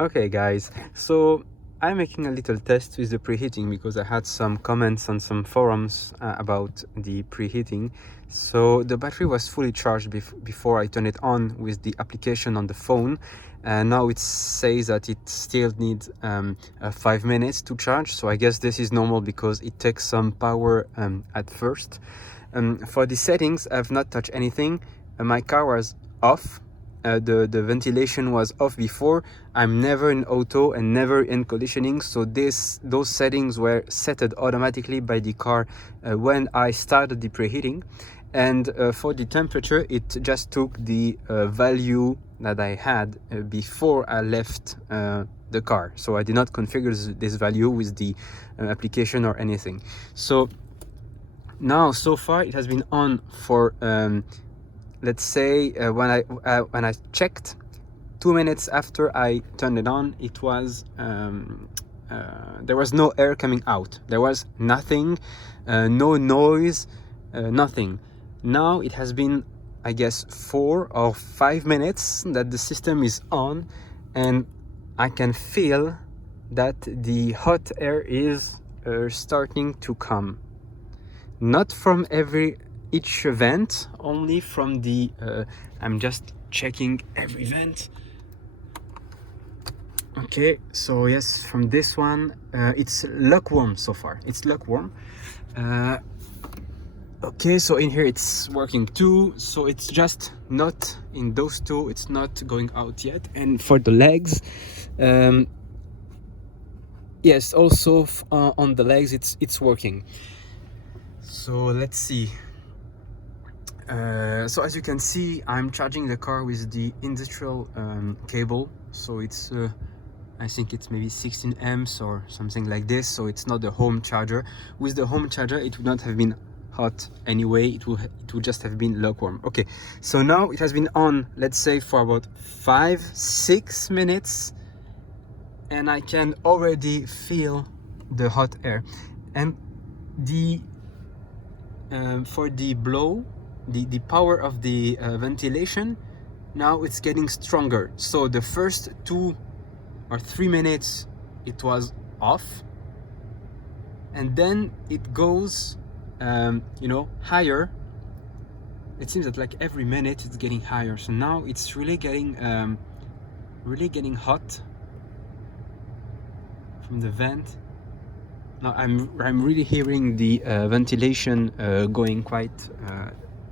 Okay guys, so I'm making a little test with the preheating because I had some comments on some forums about the preheating. So the battery was fully charged before I turned it on with the application on the phone, and now it says that it still needs 5 minutes to charge. So I guess this is normal because it takes some power at first. For the settings, I've not touched anything. My car was off. The ventilation was off before. I'm never in auto and never in conditioning, so those settings were set automatically by the car when I started the preheating. And for the temperature, it just took the value that I had before I left the car. So I did not configure this value with the application or anything. So now so far it has been on for let's say when I checked 2 minutes after I turned it on, it was there was no air coming out. There was nothing, no noise, nothing. Now it has been, I guess, 4 or 5 minutes that the system is on, and I can feel that the hot air is starting to come. Not from each vent, only from the I'm just checking every vent. Okay, so yes, from this one it's lukewarm so far. It's lukewarm. Okay, so in here it's working too, so it's just not in those two, it's not going out yet. And for the legs, yes, also on the legs it's working. So let's see. So as you can see, I'm charging the car with the industrial cable. So it's I think it's maybe 16 amps or something like this. So it's not the home charger. With the home charger, it would not have been hot anyway. It would just have been lukewarm. Okay, so now it has been on, let's say, for about 5-6 minutes, and I can already feel the hot air. And the for the blow, the power of the ventilation, now it's getting stronger. So the first 2 or 3 minutes it was off, and then it goes you know, higher. It seems that like every minute it's getting higher. So now it's really getting hot from the vent. Now I'm really hearing the ventilation going quite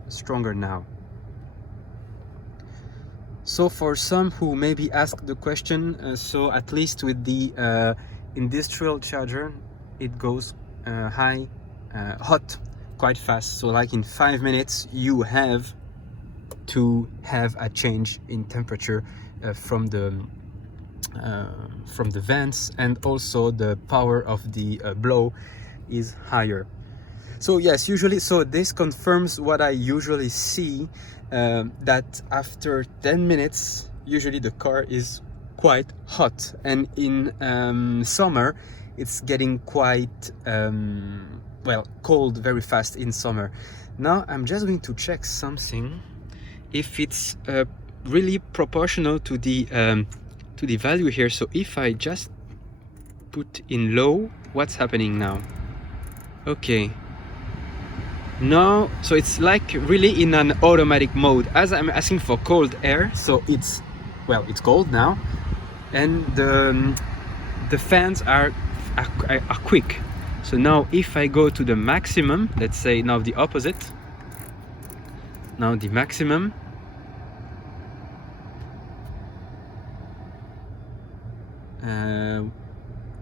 stronger now. So for some who maybe ask the question, so at least with the industrial charger, it goes hot quite fast. So like in 5 minutes you have to have a change in temperature from the vents, and also the power of the blow is higher. So yes, usually, so this confirms what I usually see, that after 10 minutes usually the car is quite hot, and in summer it's getting quite well, cold very fast in summer. Now I'm just going to check something, if it's really proportional to the value here. So if I just put in low, what's happening now? Okay, now so it's like really in an automatic mode. As I'm asking for cold air, so it's, well, it's cold now, and the fans are quick. So now if I go to the maximum, let's say now the opposite, now the maximum,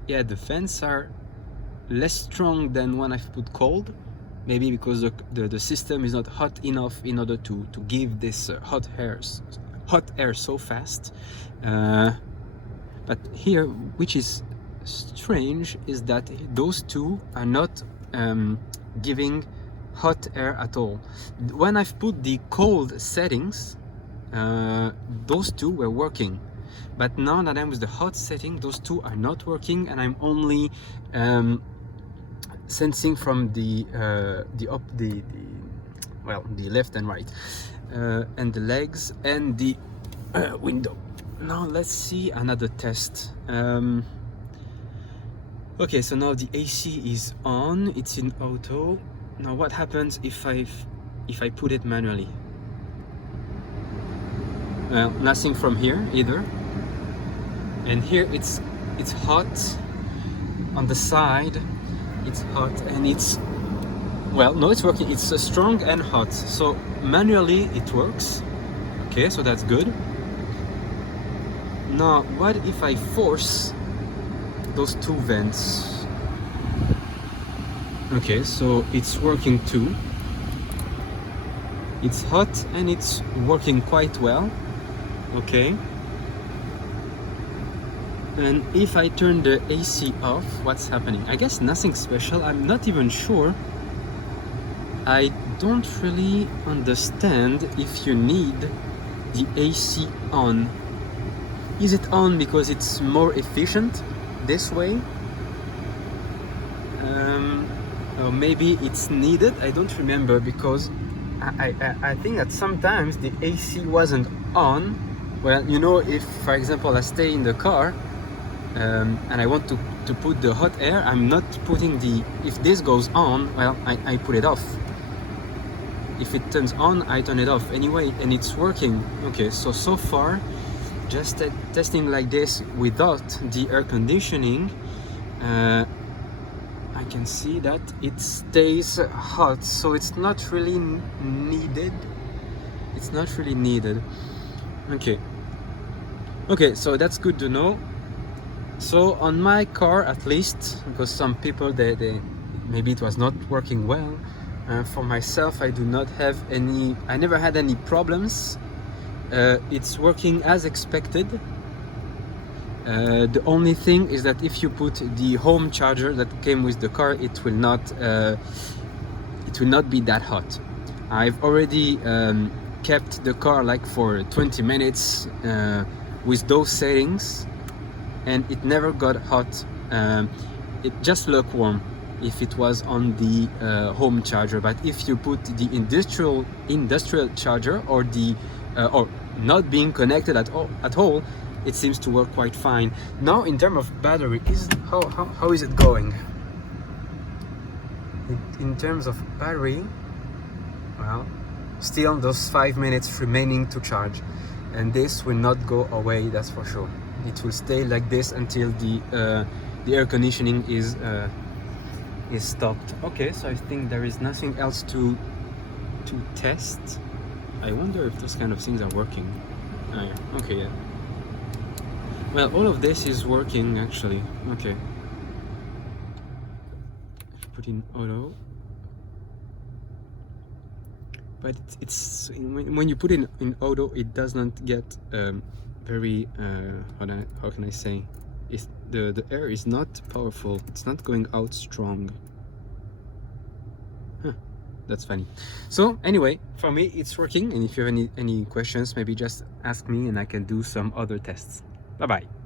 yeah, the fans are less strong than when I've put cold, maybe because the system is not hot enough in order to give this hot air so fast. But here, which is strange, is that those two are not giving hot air at all. When I've put the cold settings, those two were working, but now that I'm with the hot setting, those two are not working, and I'm only sensing from the left and right, and the legs and the window. now let's see another test. Okay, so now the AC is on, it's in auto. Now what happens if I put it manually? Well, nothing from here either. And here it's hot. On the side it's hot, and it's, well, no, it's working. It's strong and hot. So manually it works. Okay, so that's good. Now what if I force those two vents? Okay, so it's working too. It's hot and it's working quite well. Okay. And if I turn the AC off, what's happening? I guess nothing special. I'm not even sure. I don't really understand if you need the AC on. Is it on because it's more efficient this way? Or maybe it's needed. I don't remember, because I think that sometimes the AC wasn't on. Well, you know, if for example I stay in the car and I want to put the hot air, I'm not putting the, if this goes on, well, I put it off. If it turns on, I turn it off anyway, and it's working. Okay, so far, just testing like this without the air conditioning, I can see that it stays hot, so it's not really needed. It's not really needed. Okay, so that's good to know. So on my car, at least, because some people they maybe it was not working well. For myself, I do not have any. I never had any problems. It's working as expected. The only thing is that if you put the home charger that came with the car, it will not be that hot. I've already kept the car like for 20 minutes with those settings, and it never got hot. It just lukewarm if it was on the home charger. But if you put the industrial charger, or the or not being connected at all, it seems to work quite fine. Now, in terms of battery, how is it going? In terms of battery, well, still those 5 minutes remaining to charge, and this will not go away, that's for sure. It will stay like this until the air conditioning is stopped. Okay, so I think there is nothing else to test. I wonder if those kind of things are working. Okay, yeah. Well, all of this is working actually. Okay. Put in auto. But it's when you put in auto, it does not get very how can I say? The air is not powerful. It's not going out strong. Huh, that's funny. So anyway, for me it's working, and if you have any questions, maybe just ask me and I can do some other tests. Bye bye.